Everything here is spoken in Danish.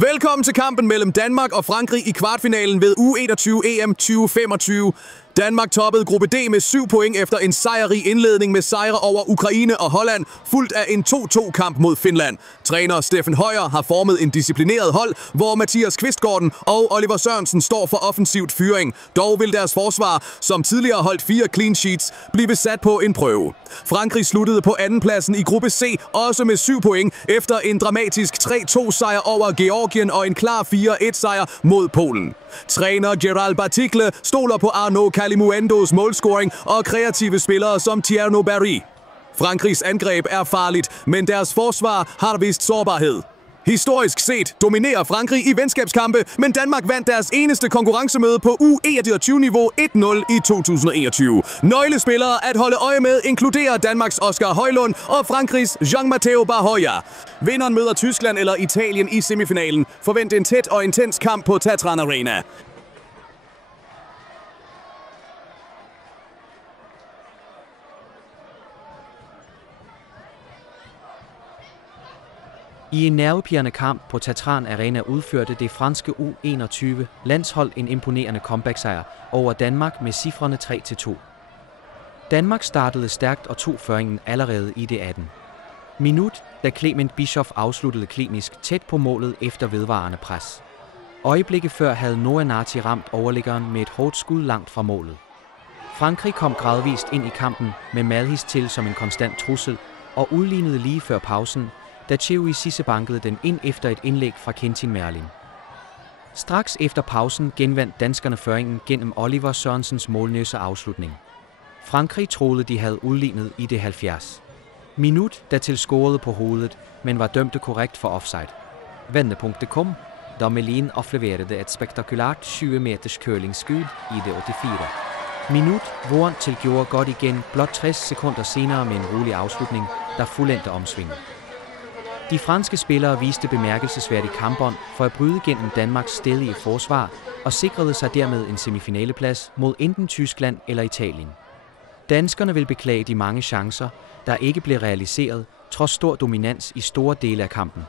Velkommen til kampen mellem Danmark og Frankrig i kvartfinalen ved U21 EM 2025. Danmark toppede gruppe D med 7 point efter en sejrrig indledning med sejre over Ukraine og Holland, fulgt af en 2-2-kamp mod Finland. Træner Steffen Høyer har formet en disciplineret hold, hvor Mathias Kvistgaarden og Oliver Sørensen står for offensivt fyring. Dog vil deres forsvar, som tidligere holdt 4 clean sheets, blive sat på en prøve. Frankrig sluttede på andenpladsen i gruppe C, også med 7 point, efter en dramatisk 3-2-sejr over Georgien og en klar 4-1-sejr mod Polen. Træner Gerald Bartikle stoler på Arnaud Kalimuendos målscoring og kreative spillere som Thierno Barry. Frankrigs angreb er farligt, men deres forsvar har vist sårbarhed. Historisk set dominerer Frankrig i venskabskampe, men Danmark vandt deres eneste konkurrencemøde på U21-niveau 1-0 i 2021. Nøglespillere at holde øje med inkluderer Danmarks Oscar Højlund og Frankrigs Jean-Matteo Bahoya. Vinderen møder Tyskland eller Italien i semifinalen. Forvent en tæt og intens kamp på Tatran Arena. I en nervepirrende kamp på Tatran Arena udførte det franske U21-landshold en imponerende comeback-sejr over Danmark med cifrene 3-2. Danmark startede stærkt og tog føringen allerede i det 18. minut, da Clement Bischoff afsluttede klinisk tæt på målet efter vedvarende pres. Øjeblikke før havde Noah Nati ramt overliggeren med et hårdt skud langt fra målet. Frankrig kom gradvist ind i kampen med Malhis til som en konstant trussel og udlignede lige før pausen, da Thiaw Cissé bankede den ind efter et indlæg fra Quentin Merlin. Straks efter pausen genvandt danskerne føringen gennem Oliver Sørensens målnøse afslutning. Frankrig troede, de havde udlignet i det 70. minut, da til scorede på hovedet, men var dømte korrekt for offside. Vendepunktet kom, da Merlin afleverede et spektakulært 20 meters curlingskud i det 84. minut, hvor han tilgjorde godt igen blot 60 sekunder senere med en rolig afslutning, der fuldendte omsvinget. De franske spillere viste bemærkelsesværdig kampånd for at bryde gennem Danmarks stædige forsvar og sikrede sig dermed en semifinaleplads mod enten Tyskland eller Italien. Danskerne vil beklage de mange chancer, der ikke blev realiseret, trods stor dominans i store dele af kampen.